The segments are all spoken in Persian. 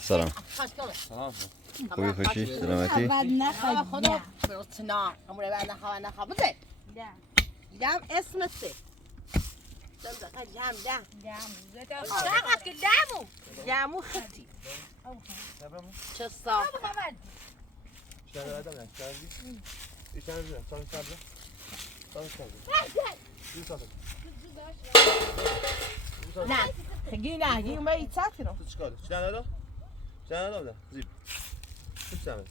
سلام. خوبی خوشی سلامتی؟ خدا براتنا همون بعد نخواه بده. دم اسمته. جمو خطی. چه صاف. نه خیلی نه یه ما ایتاتی رو. چیکار؟ چی نداره؟ چی نداره؟ زیب. چی نداره؟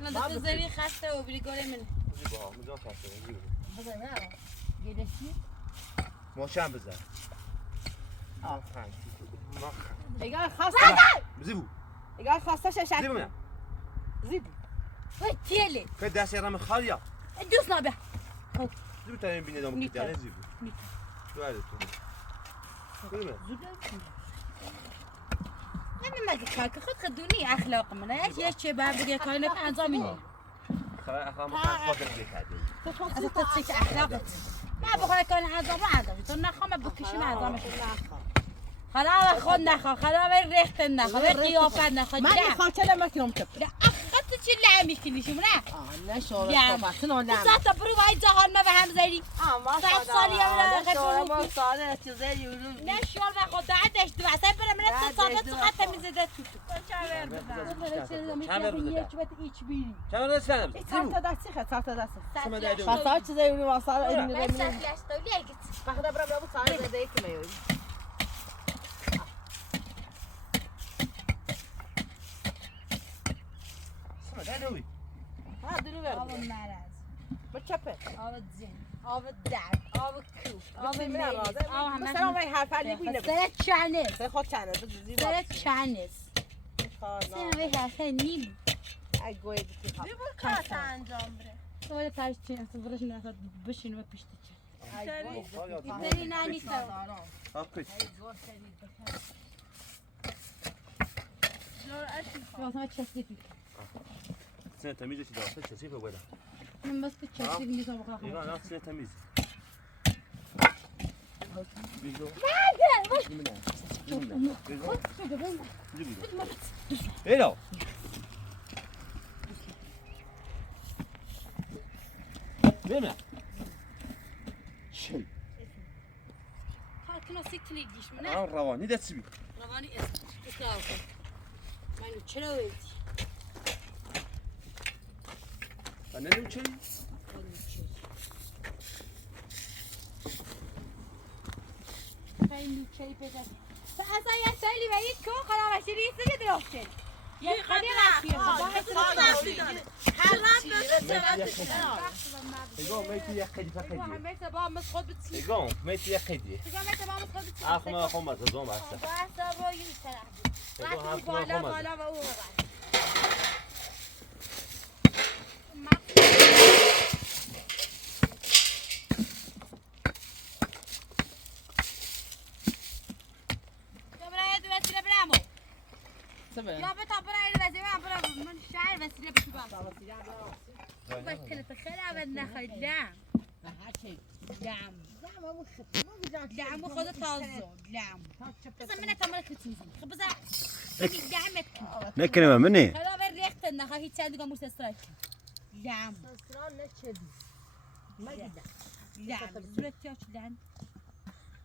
نه دست زری خسته و بری گله من. زیب ها مجان خسته زیب. بزن نه. گلشی. ماشین بزن. آه. ما اگر خسته. زیبو. اگر خسته شش. زیبو نه. زیبو. وای تیله. که دست رم خالیا. دوست نبه. زیبو تایم بینه دام کیت نه زیبو. دواره تو. ببین. من مگه کار که خود خدونی اخلاق منه یه چه بعد بگه کار نفع انجام اینه اخلاق خودت بکردی. از تو چی که اخلاقت ما بخواه کار انجام تو نخوام بکشیم انجامش خلا خود نخواه خلا ریخت نخواه قیافت نخواه من خاطر نمیکنم که لا اخت چی لعمی کنیشم نه نه شورا صحبتون لعم زات برو وای جهان ما به هم زری ما سالی هم شورا ما ساله چیزی یورو نه شور و خدا عدش تو اصلا برم من صادت سقط میزده تو چند رسیدم؟ تا دستی خط تا دست شما دادی. فقط چیزی یورو واسه این بس لاستولی اگه فقط برام لابو ساله زده که میوری شما دادی. ها دلو برد آب مرز بچپه آب زین آب درد آب کوف آب میرم میز آب همه مثلا من هر فردی بینه سرت چنه به خود چنه سرت چنه سرت هر نیل ای گوی بکی خواب کار انجام بره تو ولی پاش چین تو برش نخواد بشین و پیش چه بری نه نیست آفرین. واسه چسبی سه تمیزی داشته چه چیزی بوده. من بس چسبی نیستم بخوام اینا نه سه تمیز. اینا. ببین. چی؟ کارتون سیکلی دیش منه. روانی دستی بی. روانی اصلاح کن. منو چرا ویدی؟ من نمی‌دونم چی. خیلی چی پیدا. اصلا یه سالی و یک کو خرابش ریسه که درست یه خیلی رفیه ایگو میتی یک خیلی فقیدی. همه با مس خود بتسی. ایگو میتی یک خیلی. همه با مس خود بتسی. آخه خم از زوم است. بس با این طرف. وقتی بالا و اون لا بتعبر على الوزير برا من شعر وسيله بتبقى بس كلمه خير بدنا خدام هاتي دعم دعم وخذ تازو دعم بس من تمرك تنزل خبز دعمك نکنم منی. خلا بريخت النخ هیچ چند دیگه مرس استرایک لام سران نچدی مگیدم لام صورت یا چلن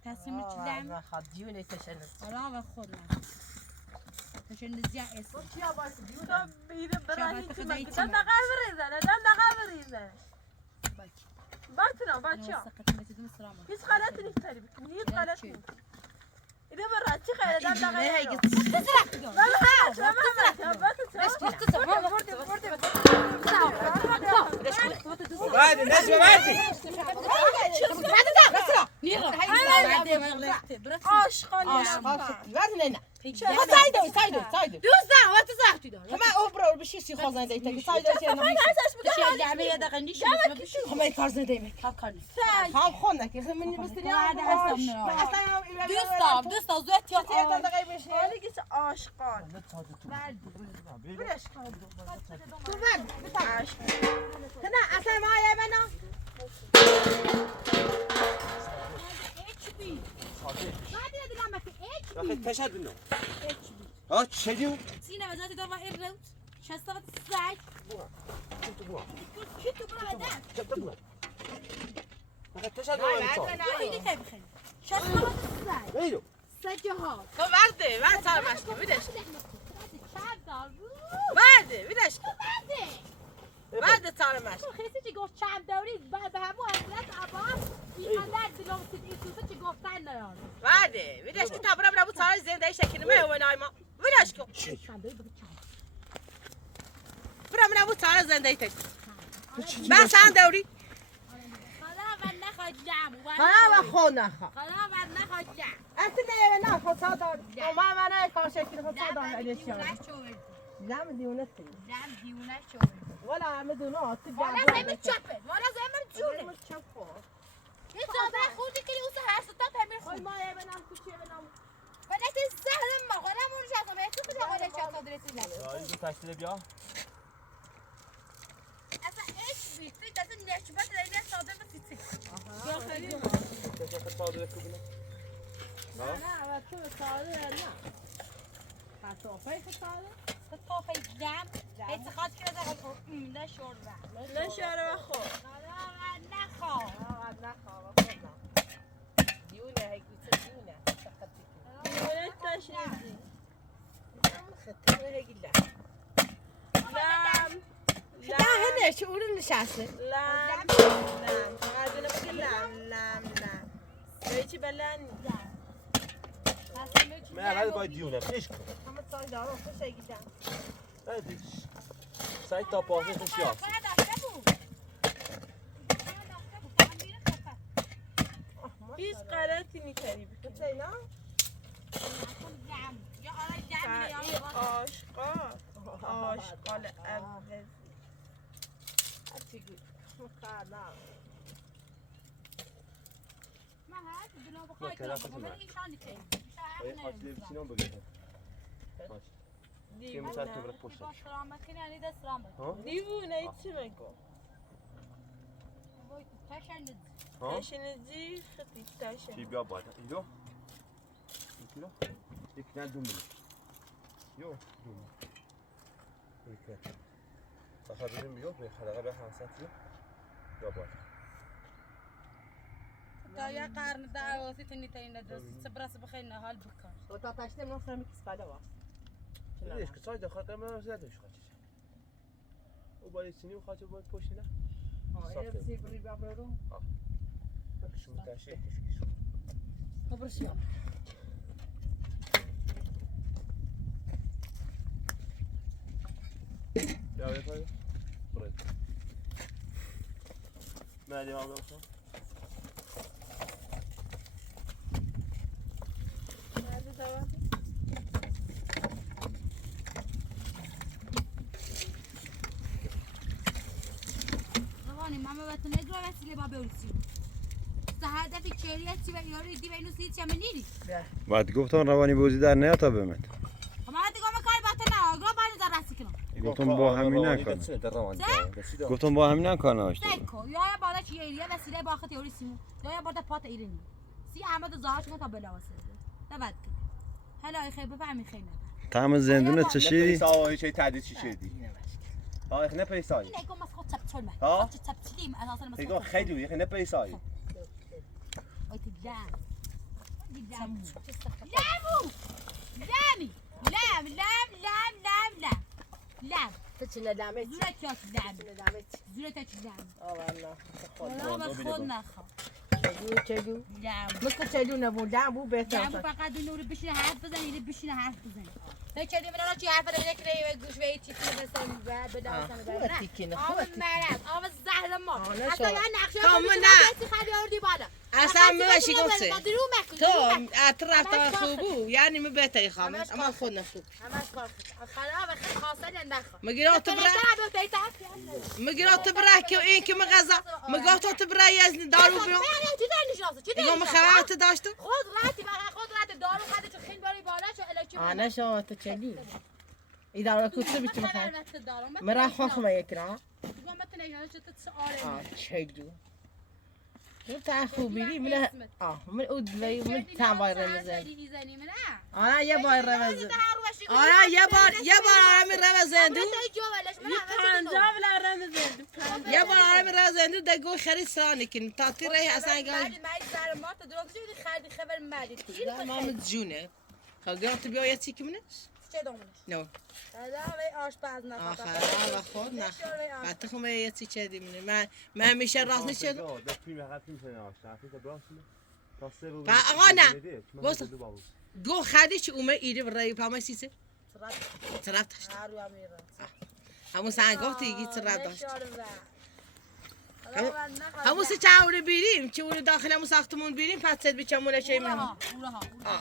تصمیم چلن خد دیونه تشنج آرا و خودم تشنج یا اسم چیا باشه دیونه بیره برای شبات هیچی خدایی مگه چی دم بریزنه بریزنه باتنا بچه هیچ غلطی نیست تری بکنی هیچ غلطی نیست ایده برای چی خیلی دم دقیقه بعد الناس ببردي دوستا زوت یا عاشقان اخي تشهد انه ها تشهدوا سينا وزات دور الروت شستفت الساعة كنتو برا اخي تشهدوا خیلی خیلی خیلی شستفت الساعة ايوه سجهات بعد صار مشكلة بدش بعد صار مشكلة خیلی چی گفت چند دوری به همون حضرت عباس بیخندر دلوم سید ایسوسه چی گفتن نیاد بعد بدش كتاب ربنا ابو صار زين شكل ما هو نايمة بدش كو برا من ابو صار زين دايتك بس عن دوري خلا و نخواد لعم خلا خونه خلا و نخواد لعم انت اللي انا فصاد وما انا كان شكل فصاد على الاشياء لا مديونة لعم دیونه شوید ولا مديونة تبع ولا زي من تشبل ولا زي من تجونه یه صابه خودی که اوسه هر ستا پمیر خود ما يا بنام كل بنام ولات الزهر ما ولا مرجع ما يتوقع ده ولا شيء قدرت الله اینجا تشتری بیا اصلا ايش بيصير لازم نشبت لان صابه بس تشتری صادره کنه لا تو صادره لا خطافه صادره خطافه دم اعتقاد كده لا شوربه لا شعر بخور لا نخو ديونه هيك ديونه ولا تشهدي ختمه هيك لا لام لا هنا شو قولوا نشاسه لام هذا انا بقول لام هيك بلان ما هذا باید دیونه فیش کن هم تصايد دارو خش هيك لا بعدش سایت تا پاسه خوش یاد هیچ غلطی نیست تری بکنی بتينا عاشقان اول اتيجي مكانا ما هاد بلو بخاطر ما ايشان كده ای خاطر بچینم بگیرم باش kim saat öbür poşet سلامت یعنی دست سلامت ها دیوونه ایچی بگو وای تشنج ها تشنجی خیلی تشنج چی بیا باید ایدو ایدو یک نه دوم یو دوم یک فقط بریم بیو به خلاقه به همسات یا باید تا یا قرن دعواتی تنی تنی ندرس سبراس بخیر نهال بکن وتا تاشتم نو فرمي كسباله واس ليش كسايد خاطر ما زادش خاطر وباید سنی و خاطر باید پشت نه اه سي بري بابرو شو تاشي خبرشيا يا ولد هاي بريد ما لي والله روانی ماما باتون نگرا وسیله با بورسی هدفی چریتی و یاری دی و اینو سیت چمن نیری بعد گفتم روانی بوزی در نیاد تا بمد ما دیگه ما کاری باتون نه اگرا باید در راستی کنم گفتم با همین نکنه گفتم با همین نکنه آشته تکو یا بالا چیریه وسیله با خط یاری سیمو یا بالا پات ایرانی سی احمد زاهاش تا بلا واسه نبد هلا خیلی بفهمی خیلی طعم زندونه چشیدی؟ ساوای چه تعدیل چی شدی؟ ها اخنا پیسایی نه گم مسخوت تبتون ها چه تبتلیم اساسا مسخوت ایگو خیلی اخنا پیسایی وای تجام لامو لامي لام لام لام لام لام لام تچ ندامت زورت يا لام ندامت زورت لام والله والله بخود نخا چلو لام مثل چلو نبود لامو بهتر لام فقط نور بشین حرف بزنی بشین حرف بزنی نه چلی من چی حرف بزنی که گوش به چی مثلا بعد بدم تیکینه آب مرد آب زهر ما اصلا یا نقشه نه خیلی آوردی بالا اصلا میشه گفته تو اطراف خوبو یعنی می بهتری خامس اما خود نخوب همش خراب خاصه نخو مگیرا تو برا مگیرا تو برا که این که مغازه مگاه تو برا از دارو برو چی داری نشاسه چی اینو مخابرت داشتم خود راتی بقى خود رات دارو خدت چه خیلی باری بالا چه الکی انا شو تچلی ایدارو کوچه بیچ مخابر مرا خوخ ما یکرا گم بتنه چه تساره چلو تو تا خوبی من من اودلی من تابار رمزن آره یه بار رمزن آره یه بار آرمی رمزندو یه بار آرمی رمزندو دگو خرید سرانی کنی تا تیره اصلا گاهی ما متجونه خواهی تو بیا یه چی که منش؟ چه دومنش؟ نه آشپز نخواه آخه خود نخواه حتی خود یه چی چه دیمونه من میشه راست نشه دو آقا نه گو خدی چه اومه ایره برای پامه سیسه طرف داشت همون سنگافتی ایگی طرف داشت همون سه چهوره بیریم چه اون داخل همون ساختمون بیریم پس سد بیچمونه چه میمون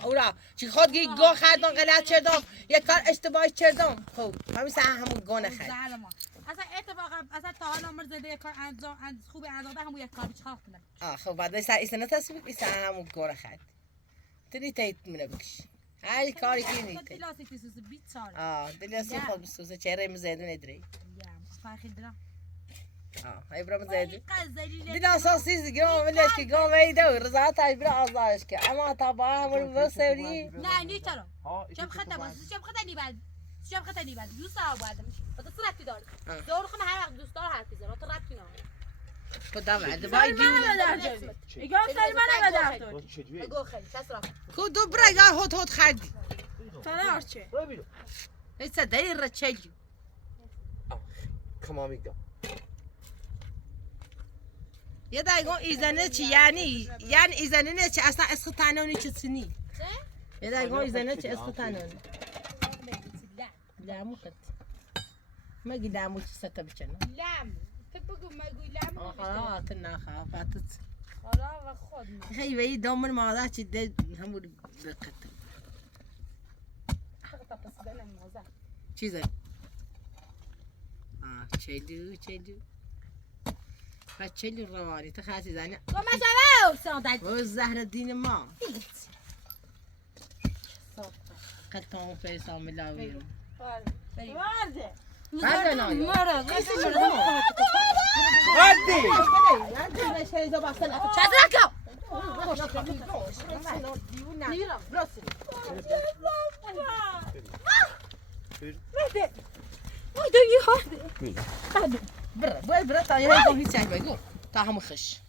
اورا چی خود گی گو خردان غلط چردم یک کار اشتباهی چردم خب همین سه همون گو نخرد اصلا اتفاقا اصلا تا حالا عمر زده یک کار خوب انجام همون یک کار بیچ کنم خب بعد ایسا نتصویر ایسا همون گو نخرد تری تایید منو بکش هر کاری که نیست دلاسی که سوسه بیت سال دلاسی خود بسوسه چهره مزیدون ادری هاي برا مزيدو بلا صوصيز قوم ليش كي قوم يدور رزاتها بلا عزاش كي اما طبعا من بسوري لا نيترو شب خدها بس شب خدني بعد يوسف بعد بس صرت دار دور خم هر وقت دوست دار حرف بزنه تو ربطی نداره خدا بعد باي دي ایگاه سری من بدار بگو خیلی کسرا کو دو برا هوت خدي ترى چه ليس داير رتشجي کمامیگا یه دایگون ایزنه چی یعنی ایزنه نه چی اصلا اسخ تنونی چی سنی یه دایگون ایزنه چی اسخ تنونی لامو خد مگی لامو چی ستا بچنه لام تبقوا ما يقول لام آخه تناخه فاتت خلاص خد هی وی دامن ماذا چی ده همون بقت چیزه چلو فچلو روانی تخاطی زنی تو ما شباب صادق و زهر الدين ما قطعون فيصل ملاوي وارده هذا نايم مرض غدي شيء ذا بس انا شادركو برا طاير هاي في ساعه بقول طاهم خش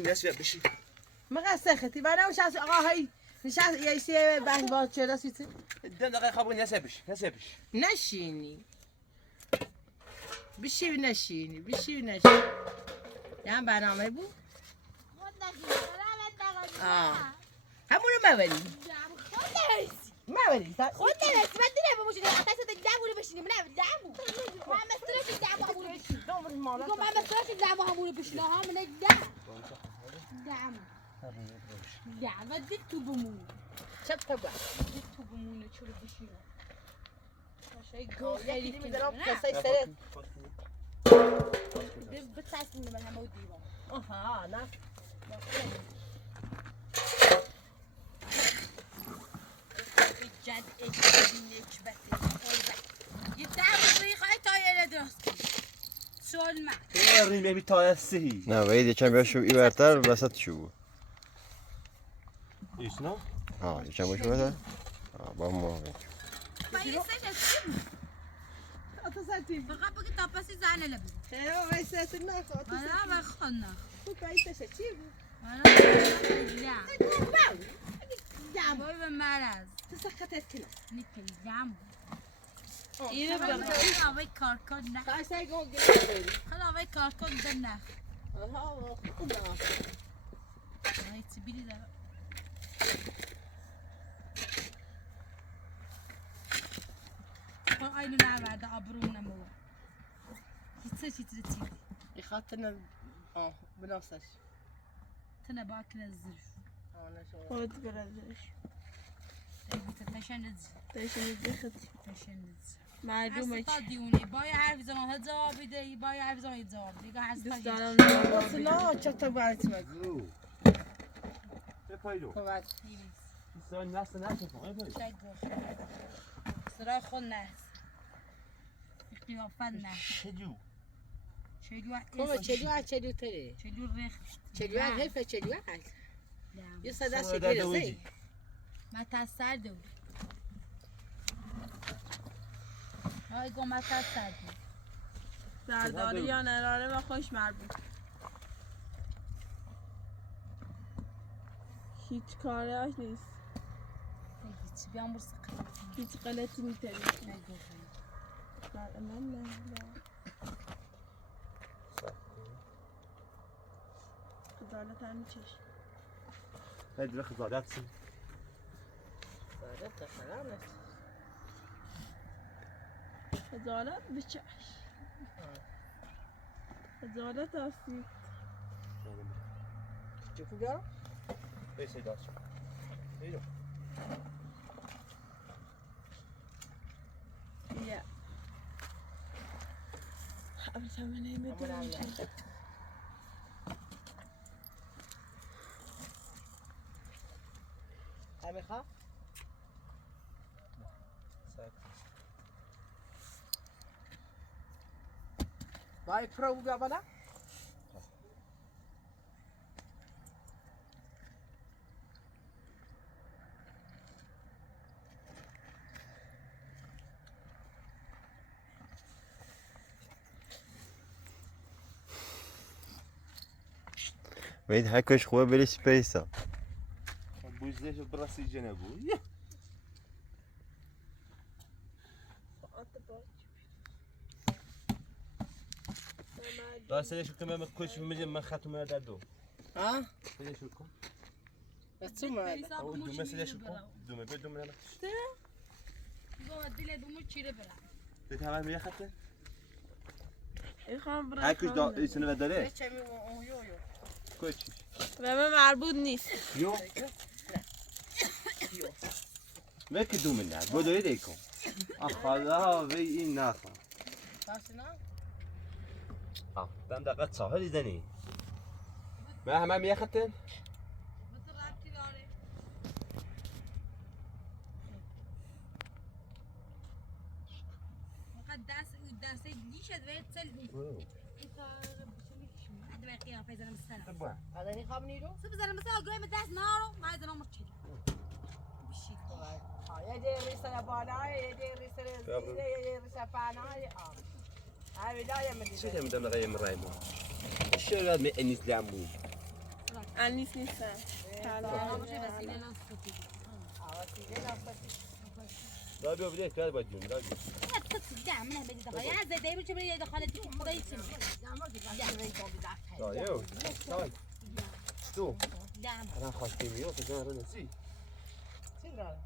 نسيا بشي ما قصختي بنا وش آقا هاي نشاط يسوي بعد بعد شو راسيته الدم دقيقة خبر نسيا بش نشيني بشي ونشيني يعني برنامه بو همونو ما ولي خد نفس ما ادري بمشي قطعت الدعم ولا بشني من الدعم ما مسترش الدعم ولا بشني يقول ما مسترش الدعم ولا بشني ها من الدعم دعم وديتو بمون شطة بقى وديتو بمون شو بشني شيء يا كده مدرب كسي سرت بتحس ان ما مودي اها لا جد يتعب الريقة تايل درست سؤال ما تو ریمه بی تای سهی نه وید یکم بیاشو ای برتر وسط شو ایش نه ها یکم باشو برتر با ما فقط بگی تا پسی زنه لبزن خیلی وایسه نخواد من خوانا تو وایسه چی بود؟ من بای به مرز تو سخطت کنه نیکل جم اینو بگم خیلی آوای کارکار نه خواهی گون گیری خیلی آوای کارکار در نه آها خوبه آوای چی بیلی در خب اینو نورده آبرون نمو هیچ چیزی خاطر بنفسش تنه باکن الزر خود برادرش تشنج تشنیدی خطی تشنج معلومه تا دیونی بای حرف زمان ها جواب بده بای حرف زمان جواب دیگه هست دوست تا دارم نه چطور باید مگو به پایلو باید سان نست نست کن شاید گفت سرای خود نه قیافت نه شجو کومه چلو تره چلو رخت چلو حرفه چلو یه صدا سوال شکلی در رسی ما تسر دو های گو ما تسر دو سرداری یا نراره و خوش مربوط هیچ کارش نیست هیچ بیام برس هیچ غلطی میتونی نگو نه خجالت همین چشم هدی خزادت سی ساده تا سلامت خجالت به چشم خجالت هستی چه کجا؟ بیسی داشت ایو یا حبرت همه نمیدونم همه خواه؟ بای پرو بیا بالا وید هکش خوبه بری سپیسا بوزدهش برسی جنبو داشته شو کنم کش میگم من ختم دادو ها؟ سیده شو کن بچه اومد او دومه سیده شو کن دومه به دومه نمه گو دل دومو چیره برم دیت همه میه خطه میخوام برم هکش دا ایسونه داره چه می اون یو کچی به من مربوط نیست یو وکی دومه نه بدوی دیکن آخالا وی این نخوا باسنا دم دقیقه ساحلی زنی من همه میه خطه بس رابطی داره فقط دست لیشت باید سلبی این کار بسونی کشون عدو باید قیافه زنم السلام تبا هذا خام نیرو سو بزنم مثلا گوی به دست نارو ما زنم مرچی بشید یه دیری سر بالای یه دیری سر زیره یه دیری سر پنای های بدايه من چه تم دم غير من رايمو شو راد من انيس لامو انیس نیستم لا بيو بديت لا بدون لا بيو دعم من بدي دخل يا زي دايما شو بدي دخلت خداي سمع لا يو طيب تو دعم انا خاصتي ميو فجاه انا نسي سيدرا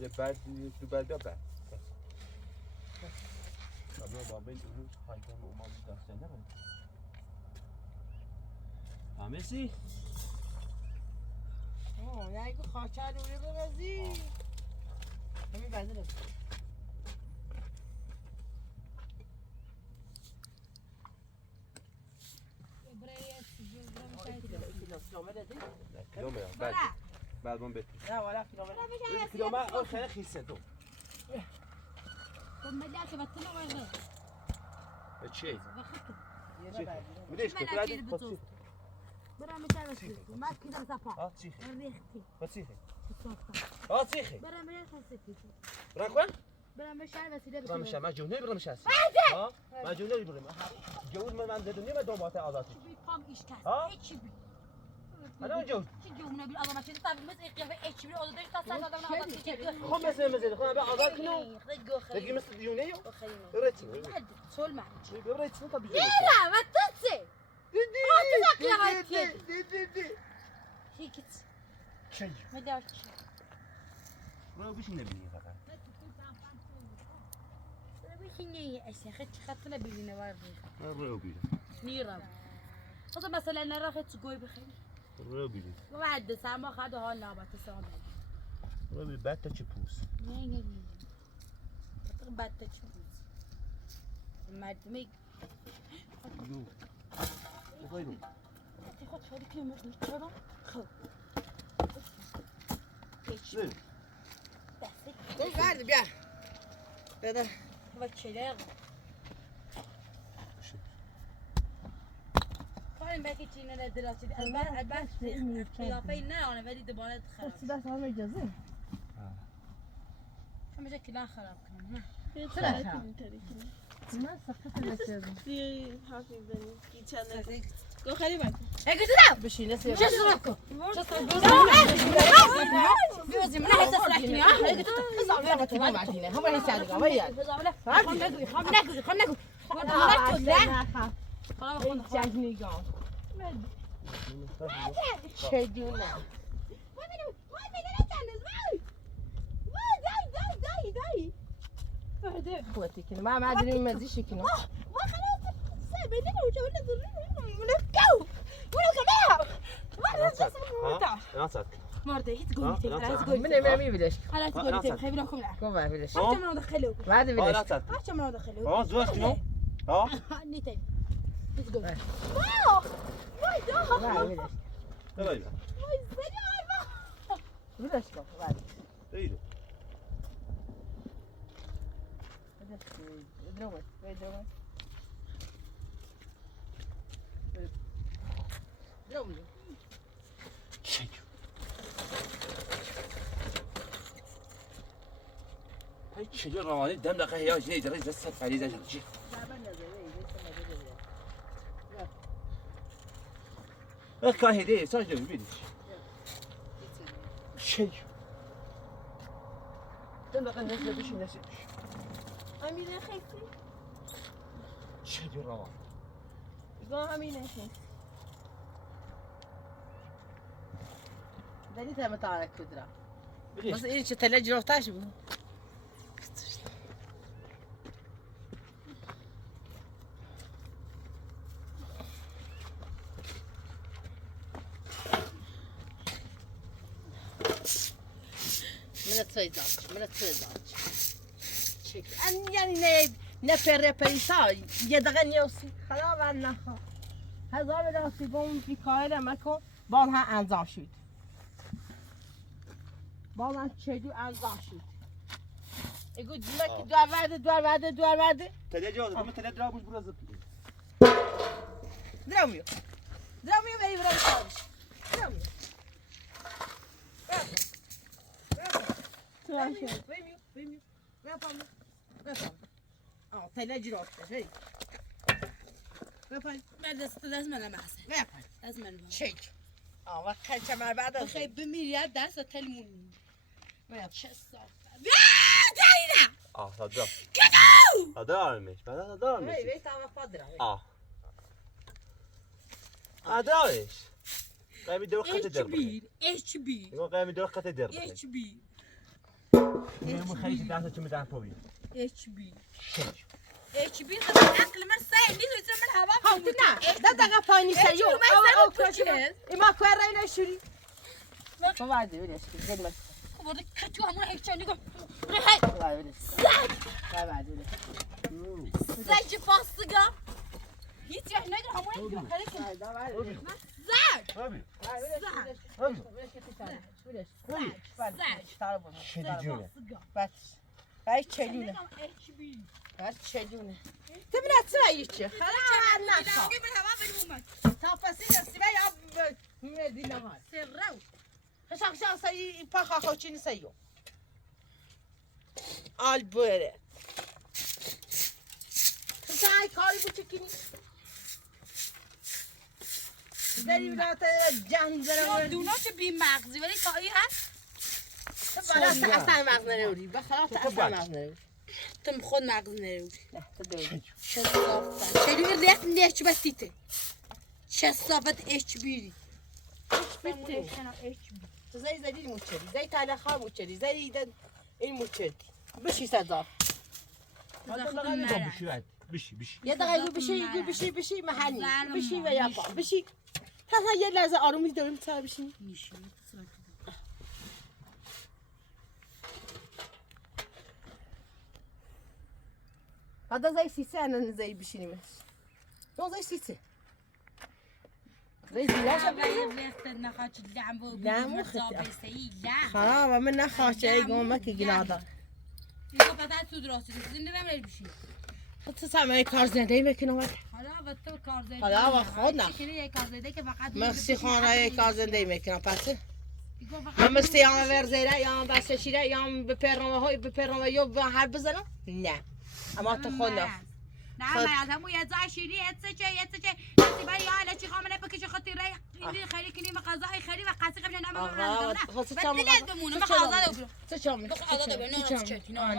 يا بعد تو بعد بعد طبعا بابين اون هاي كان ما داشتن نه آمسی نه اگه خاچه روی برازی همین بزنه برای بدی کیلومتر بعد من بهت نه ولا کیلومتر کیلومتر خیلی خیسه تو خب مدت که بطنه وایده چی بخیر میدیش که من اکید بتو برام میتونه بسید ما کیدم سپا ها چی ریختی بسیخه صافتا ها چیخه برام میره خسیتی برام کن برام شهر وسیله برام بشه شما ما جونه برام شاسی ها ما جونه برام جوز من دنیا دنبال آزادی بیفام ایش کس ها؟ هیچی بی انا جوز چی جونه بیل آدم چیزی تابی مثل قیافه هیچی بی آدم تا سر آدم آدم چیزی خب مثل خب من آزاد کنم بگی مثل دیونه یو برایتی سول ما برایتی تا بیجونه لا ما تنسي هيك چی ما دارش رو بیش نبینی فقط بيشني اشياء خطنا بينا واقف رو بیش نيرم خذ مثلا نراخ تقوي بخير رو بیش وعد سما خد حال نابت سامل رو بیش بعد تا چی پوس نه بعد تشوز مردمی یو بگو تاخد شويه كلمه نشرب خو نه Dur verdim gel. Dede. وكيلاه كان باكي تشينا دلوقتي البارح قيافينا انا بدي دبانات خراب Silah sana icazı. هم جا كلان خراب كمان Ben sakız edeceğim. گو خیلی بکن هيك تدعم Bir şey nasıl شو yapayım? اسمكم شو بيوزي من ناحيه تسرحتني ها هيك Kızım ver bakayım ben bakayım. Hamur hesabı var ya. خم نقول خلاص Cahini gel. Şey diyor ne? Kuvveti kini. Ma ma adrimi mezi şekini. ناصر مرضى هي تقولي تبي خلاص تقولي من ememi bileş. خلاص تقولي تبي خلي لكم لا Kova bileş. حتى ما دخلوه Hadi bileş. ناصر حتى ما دخلوه ها زواج شنو ها نيتين تقول Var bileş. طيب Bileş bak. Var. طيب Drama. Drama. Drama. شيء هاي شجر رواني دم دقه هي جاي جري جسد علي ده شيء كاهدي سجل بيدش شيء دم دقه نزل بيش نزل امینه خیلی شجر روان گو امینه خیلی دني تم تعرف كدرة. بليش بس إيش تلاقي جرفتاش بو. من التفيزات من التفيزات. شيك أن يعني نفر بريسا يدغني وسي خلاص عنا خا. هذا ولا سيبون في كايرة ماكو بالها أنزام شد. بالها شدو أنزام شد. يقول لك دوار بعد. تلاجة هذا تلاجة درابوش برازق دراميو بيجي برا الخارج. دراميو. بيميو. ما فهم. تلاجة روحته شيء. ما فهم. لازم انا معسل ما فهم. لازم انا شيء. وقت كمان بعد. بخي بمليار درس تلمون ما شو الصوت تعالى هذا كفو هذا مش بعد هذا مش هاي بيت على فضرة. هذا ايش قايم يدور قطة درب ايش بي يقول قايم يدور قطة درب ايش بي مو خايف تعرف شو مدعم فوي ايش بي شيء ايش بي طبعا اكل مرسى اللي يصير من الهواء ده دقة فاني سيو. أو كذا. إما كويرين شوري. ما بعد بيجي شيء. قد وريك كتوها مو هيك كان يقول ريحي ما بيجي. ما بعد بيجي. زاج باصقه يتي احنا نقرا مو هيك خليك ده بعد. زاج چجونه بس چلونه بس چلونه تبنا تسايش خلاص نخا تفاصيل السباع يا مدينة مال سرو خشخ سي باخا خوشين سيو البرت زای کاری بود چکنی داری ولات جان داره دونا که بی مغزی ولی تایی هست بالا اصلا مغز نروری بخلاف اصلا مغز نروری تم خود مغز نروری نه تو دوری چلو ریخت نیچ بسیته چه صافت اچ بیری زي الموتشري زي تالخا موتشري زي این موتشري بشي صداف بشی یه دقیقه يقول بشي محلي بشي ويابا بشي تاسا یه لحظه آرومی داریم سر بشی هذا زي سيسي انا زي بشيني بس لو زي سيسي زي زياشة خراب من نخاش اي قوم مكي قنادا خود سامعی کار زنده ای میکنم حالا خود نه مخصی خانه کار زنده ای میکنم پس هم استیام ورزیره یا هم بسته شیره یا هم به پرنامه یا به هر بزنم نه اما تو خود نه نه من همون یه زای شیری اتسچه نسی بری حالا چی خامنه بکشه خاطر این خیلی کنی مغازه خیلی و قصی قبل نام آقا خاصه چام بمونه مغازه رو تو چام مغازه بمونه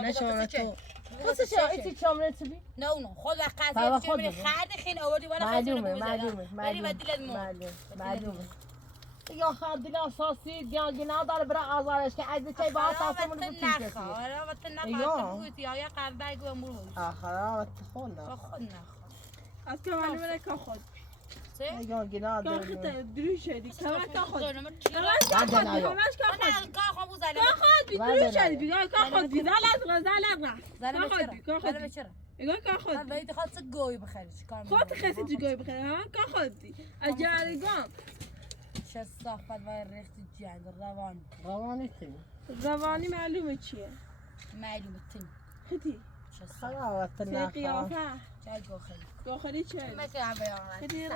نه شما تو خاصه چام ایتی چام رسیدی نه خود و قصی چی خرد خیلی آوردی بالا معلومه یا خرد دل اساسی یا گنا داره برای آزارش که از چای با تاسمون رو بتونی خراب نخواد یا قربای گمرو خراب خونه از که معلومه که خود یا گنا داره که دروش شدی که خود خود خیلی جگوی بخیر ها که خودی اجارگان چه صافت و ریخت جنگ روانی معلومه چیه معلومه تن خیلی خراب چه قیافه چه گوخری چه مثل خیلی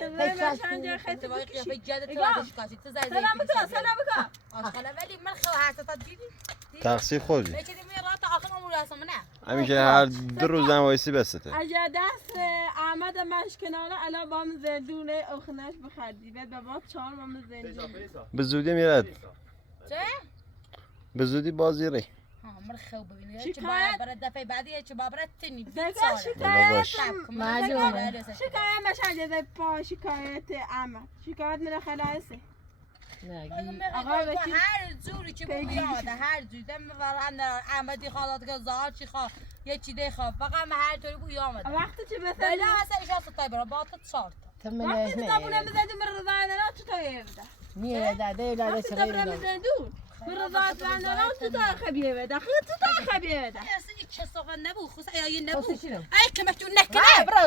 رمش انجا خیلی قیافه جدت شکاتی تو زدی سلام بکن آخه ولی من خواهرت دیدی تقصیر خودی چه دیدی رات آخر عمر رسم نه همین که هر 2 روز نمایشی بسته اگر دست احمد مشکنانه الان با هم زندونه اخنش بخردی و به ما 4 مام زندونه به زودی میرد چه؟ به زودی بازی ری من خوب ببینید چه برای دفعه بعدی چه بابرت تنی دیگه شکایت مشان جزای پا شکایت احمد شکایت میره خلاصه آقا هر جوری که بیاد هر جوری دم وران احمدی خالات که زار چی خوا یه چی ده خوا فقط هر طوری بو آمد وقتی چه مثلا بلا اصلا اجازه تا برا با تو چارت وقتی دابونه میزدی من رضاینا تو تا یفته میره داده لاله وقتی دابونه میزدون من رضایت بندنا تو تا خبیه بده خیلی تو تا خبیه بده اصلا چه سوغن نبود خصوصا یا نبود ای که مفتون نکنه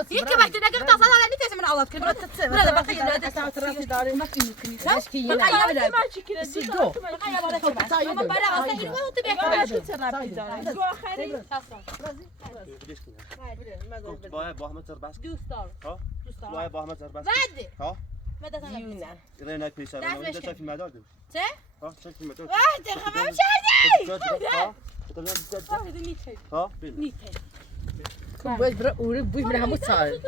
یک که مفتون نکنه تا صدا نیست من الله کنه برای باقی نه تا تراسی داره مفتون کنی خلاص کی بقى يا ما شكله سيدو ما برا اصلا این وقت بیاد با احمد زربست دوست دارم با احمد زربست بعد ها مدت نه اینا نه پیش دست بشکن. چه فیلم داد چه ها چه فیلم داد بعد خبر شدی ها ببین باید برای اوری بوی برای همون سال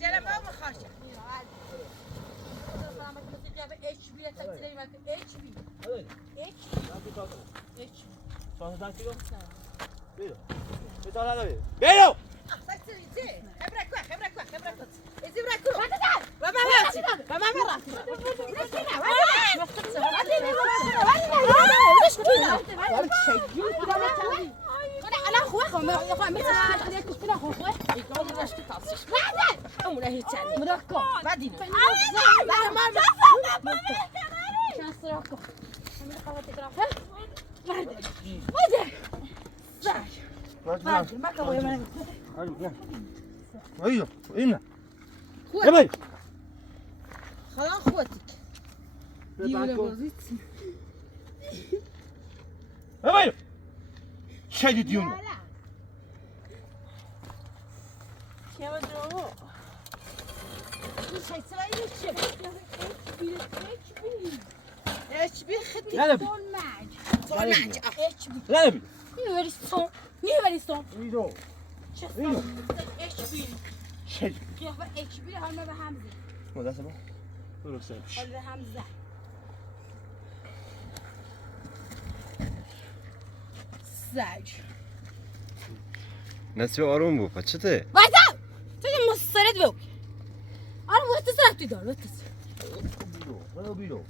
جلب ما مخاشه بیرو انا اخوه خب خب میذارم علیه کشتن خب ایگان داشتی تاسش بعد اون هیچ چنی مرکب بعد اینو شانس را کن همین خواهد تکرار ماده ماده ما کبوی من ايوه هنا خوب يا بي خلاص خوتك دیونه بازیت يا بي شايل ديون Chiama de novo. مش هيسوي شيء ايش بيخدي لا بي طول معج طول معك ايش بي لا بي نيفري صوم نيفري صوم ايوه شو ايش بي شايل كيف ايش بي هل ما بهمزه ولا سبب ولا سبب هل بهمزه زعج نسي آروم بو پچته وایسا تو یه مسترد بگو آره وقت رفتی دار وقت بيرو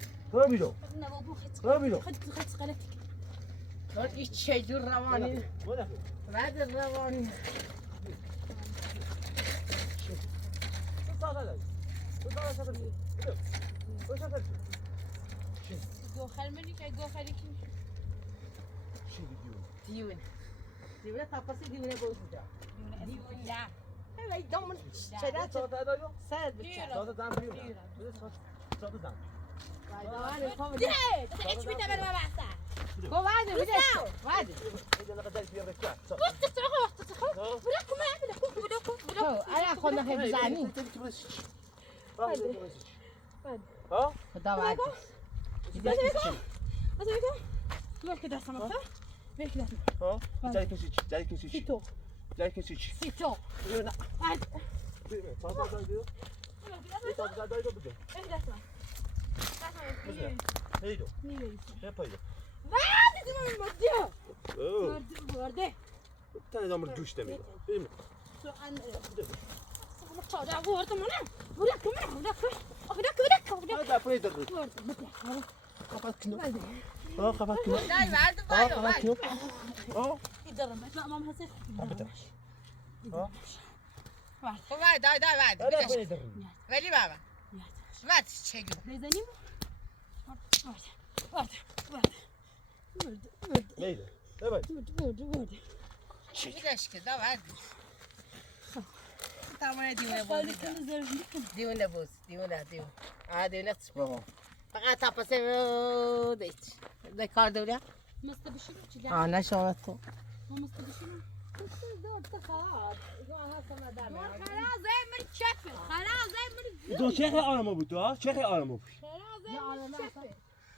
خد قلتك خد ايش شيء دور رواني بعد الرواني جو خرمني كي جو خليك ديونه ديونه تاپسی دیونه بوده لا هی دامن چرا سرد بچه ايش بي تبع ما بعث گو وعده بده وعده انا خودم هی بزنی ها خدا وعده Ver que dá essa mão, ver que dá. ها جاي كنسيتش Fito, fito. Vai. Ver que dá essa mão. Vai, você não me mordeu. Mordeu. تاني دامر دوش تميل Só da gorda, mano. Vou هذا فايدة خفت كنو اه خفت كنو داي وعده اه بايو خفت كنو اه يضرب لا ماما هسه اه وعده داي وعده هذا فايدة ولی بابا وعد چگو بزنیم ليلى دابا میدش که دا وعد تمام دیونه بوز دیونه بوز دیونه دیونه فقط تاپسی دیت کار دوله مسته بشینیم چی لا نه شامت تو ما مسته بشینیم خلاص زي من شفل خلاص زي من دو شيخي آرامو بود ها شيخي آرامو بود خلاص زي من شفل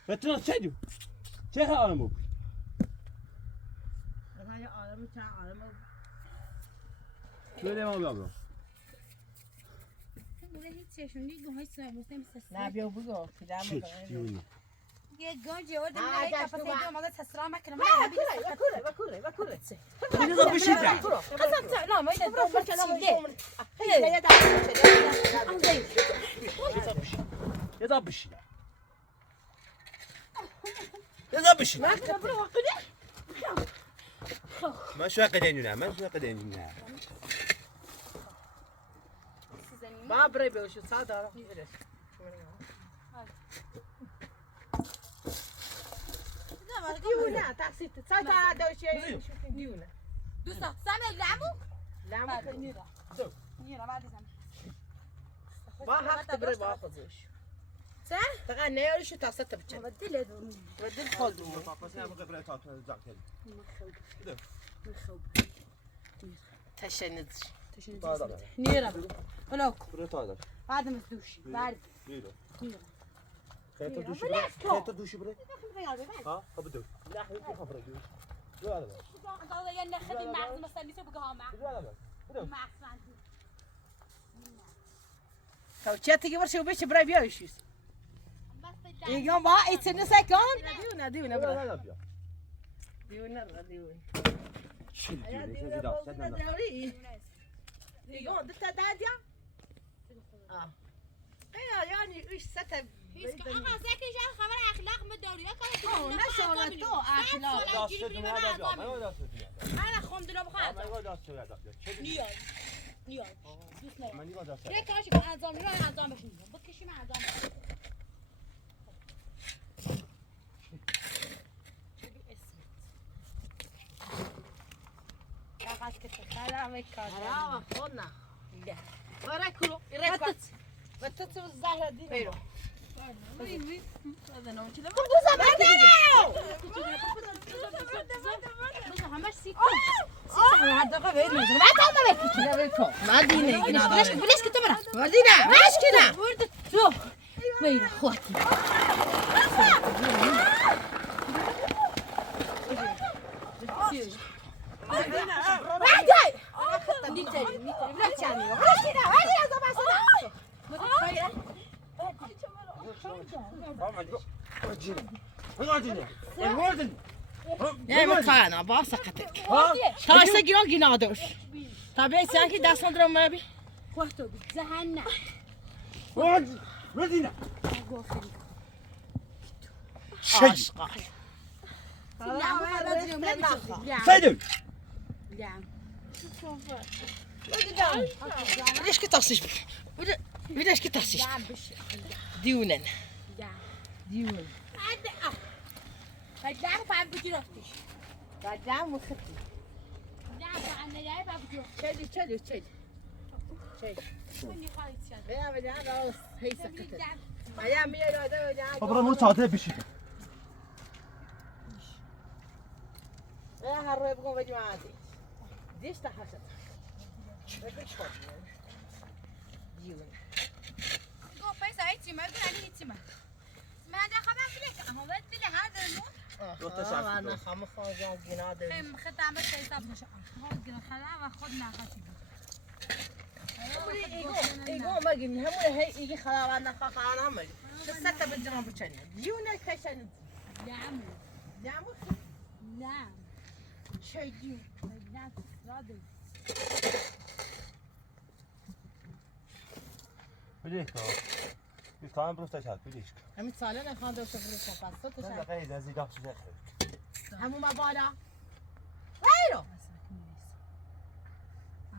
بتنا چه شيخي آرامو بود مثلا آرام چند آرام شو ما بابا بوده هیچ چشم دیگه گوهای سر بوده مثل نه بیا بگو پیدم چی یه گنجی و دم نهایی داشت کپاسی تو دو ماده تسرام مکنم بکره نظام بشید قسم تا نه ما اینه دو يضرب بشي يضرب بشي ما شو قديننا ما شو قديننا ما بري بيوشو صادر دیونه تاکسی تا دوشی دیونه دوستا سامي لعمو لامو نيرا بعد زمان ما حق بري باخذوش صح فقط نيرشو تاسات بچن بدل دون بدل خود تشنج نيرا ولوك بعد ما تدوشي بعد خيط دوشي بري ها بدو لا خيط خبرك لا والله يا نخدي مع مستنيته بقى مع مع فرانتي تو چه تیگه برشو بچه برای بیایشیس ایگان با ایتنه سکان دیونه برای دیونه شو ایگان دتا دادیا یعنی ایش سته هیچ که آقا زکی جان خبر اخلاق مداریا کنه نه شما تو اخلاق انا خم دلو بخوام دست شده دست چه نیاز دوست ندارم من نیگاه دست یه کارش کن انجام میدم انجام بشه بکشیم انجام بشه فقط که تخلم کار آره خود نه برای کلو و تو زهر دی بیرو همش سی بلاش که تو برم مدینه باش کنه تو بیرو خواهدی نه مکانه با سقطك تا işte günah dur tabii sen ki dastan drama abi خواهدو زهنه مدينة aşk سيدو ليش كتصيش ليش كتصيش ديونا ديون فجأة فعم بجرفتش قدام وختي نعم عنا جاي بجرف شيلي شيلي شيلي شيلي مني خالد شاد يا بدي انا هي سكتت يا مية يا ده بابا مو ساعته بشي يا هروي بقوم بجي معادي ديش تحشت ديون گو پیسا هیچی ما بگن هیچی ما ده خبر فیلک اما باید دل هر درمون انا خم خواجه گنا ده خم ختم بس حساب نشه خود گرا خلا و خود نخاطی ایگو مگین همون هی ایگی خلاوان نخواهان همه سته بجرم بچنی دیونه کشن نعم نعم نعم چه دیون نعم راده بديك بيك طعم بروف تشهد بديك همین ساله نخوانده و شفروشن پس تو لا تشن قيد ازي داخل شيء همون مبادا ویرو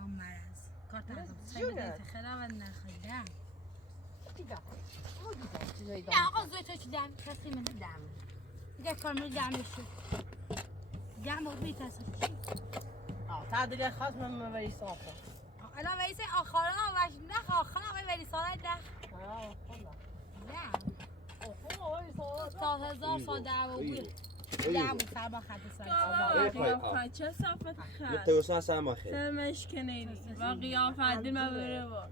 مرز کارت ندارم جونه. خیلی و نخیدم چیزایی نه آقا زوی تو چی دم کسی من دم دیگه کارمون دم شد دم بود میترسم تعدیل خاص من مبری صافه الان ویس آخران آوش نخ آخران آقای ولی سالای ده نه تا 1000 سال دعوا بود دعوا سرما خط سر چه صافت خد متوسع سما خير سرمش کنیدی و قیافت دیم بره با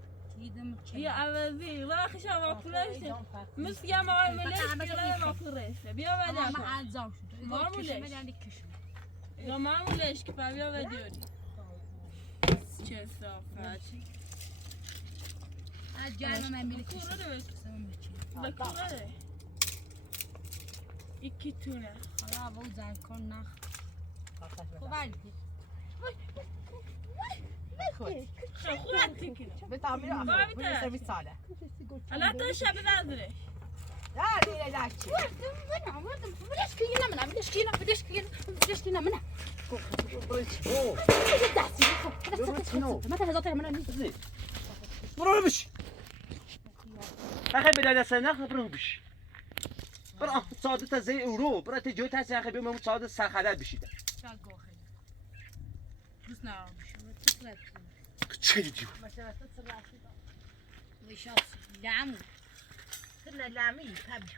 بیا عوضی و خشم ما پولشته مثل یه مار ملش کنه ما پولشته بیا بدم ما انجام شد معمولش. یا معمولش که پا بیا بدیوری چه صافت از جرم من میره کوره کشم به کوره یکی تونه حالا با زن کن نخ خب ولی خودم تیکنه به تعمیر بابا آخر بیتر. بودی 20 ساله الان تا شب نداره در دیره دکچی بدش کینا منم بدش کینا منم دستی ما تا هزار تا منم نیست برو بش اخي بدأ سنخ برو بش برو صادت زي اورو برو تجو تاس اخي بيوم صادت سرخدر بشيده شاید گو خیلی دوست ندارم بشه چه دیو مثلا تو سرعتی ویشاس دعمو كنا لامي تابي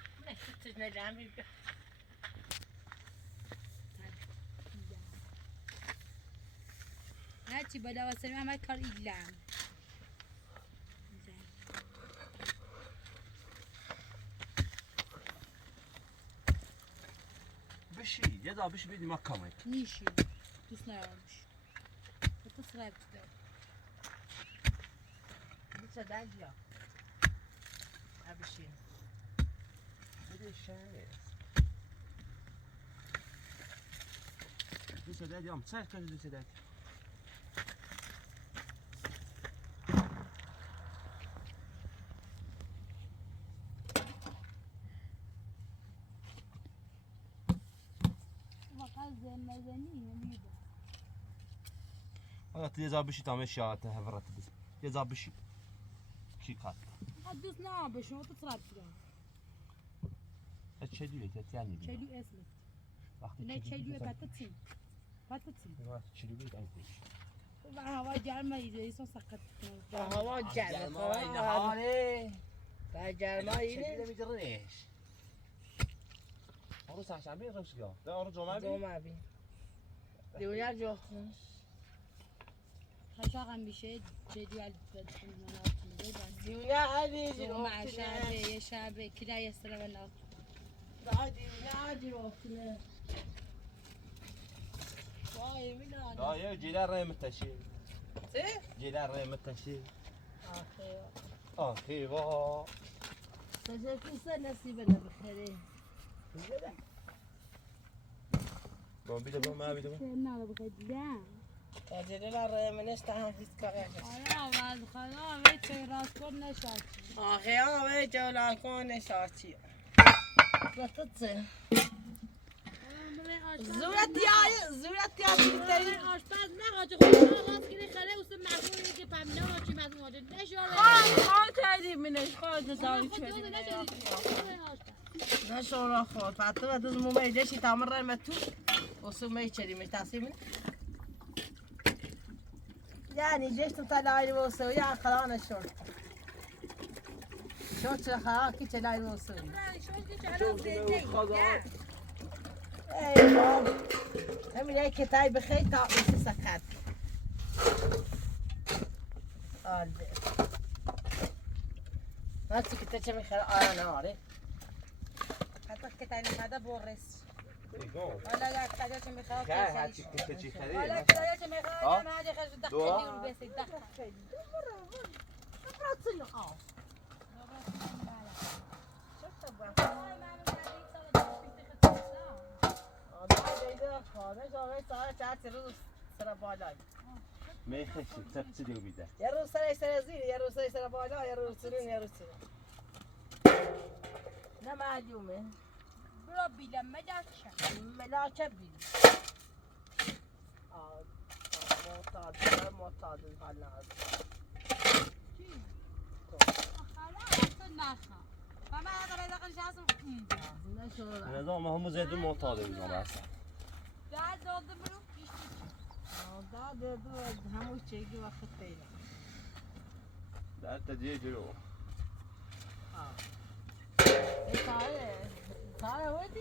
كنا لامي هرچی بالا واسه من کار ایلم بشي يدا بش بيدي ما كمل نیشی دوست ندارمش تو سرعت دار لسه داجيا ابشين بدي الشاي لسه دادي يوم صار كذا لسه دادي فقط زن نزنی میده حالا یه زاب بشی تا مشیات هفرت بس یه زاب بشی کی قط حدث نابه شو تصرف كده چجوری یعنی شيلو اسمك وقتی لا شيلو باتتين چجوری بود هوا گرم ایسون سقط هوا گرمه نهاره و گرمه اینه نمیجرنش آرو سهشنبه روش گیا ده آرو جمعه بی جمعه بی دیونیا جوختنش خشاق میشه جدول دیونیا علی جمعه جوختنش شنبه یه شنبه کلا یسره بنا دیونیا جوختنش وای میلاد یه جیلر رای متشی چه؟ جیلر رای متشی آخه آخی وا تجربه سه نصیب نبخیره بام بیده بام ما بیده بام نه بخدم تجربه لاره منش تهم هیچ کاری آره ولی خدا ولی راست کن نشد آخه آوه جولا کن نشاچی بطه زورتی آسیتری آشپز نه حاجی خود راست کنی خره اوست مخمون که پمینا رو چی مزون حاجی نشوره خواهد تایدیم منش خواهد داری چدیم نشورا خود فاتو و دوز مومه جشی تامر رای متو وسو می چریمش تاسیمن یعنی جشت تلایی وسو یا خلانه شورت شورت خلا کی تلایی وسو ای باب همین یک کتای بخیر تا میشه سکت آلده ناسی که تچه میخواه آره ناره حتی کتای نخواهده بورس حالا یا کتای چه میخواه که هرچی کشه چی خرید حالا کتای چه میخواه هم هاجه خرج دخل دیون بیسید دخل براتونو آف میخشی سب چی دیو بیده یه روز سر زیر یه روز سر بالا یه روز سرون یه روز سرون نه معلومه برو بیلم مدرشم ملاکه بیل معتاد حال نهاد ماما هذا داخل شاسم نشورا نظام همو زیدون معتاده بیدون بسا داد دادم برو داد دو همون چیگی وقت تیره در تدیه جلو تاره ودی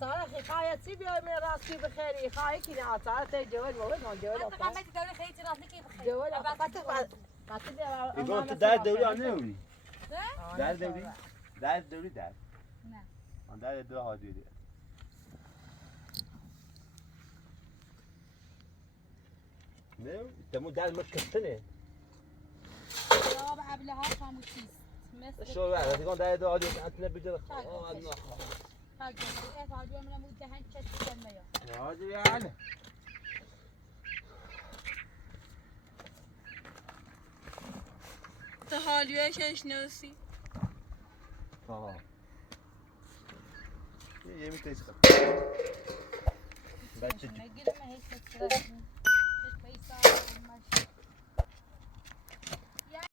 تاره خیاطی بیای من راستی بخیری خواهی کی نه تاره تی جوال موید ما جوال حتی قامت دولة خیلی راستی که بخیر جوال قطع ایگون تو در دوری هم نمیدی نه؟ در دوری؟ در دوری در نه من در دو ها دوری نه؟ تمو در مشکستنه جواب ابله ها خاموشیست مثل شو بر دیگه در دو ها دوری انت نبیجر آه نه حاجی ايه حاجی من مود دهن چش کنه یا حاجی یعنی تو حالیه شش نوسی آها یه میتیش کن بچه جو نگیرم هیچ کس هیچ پیسا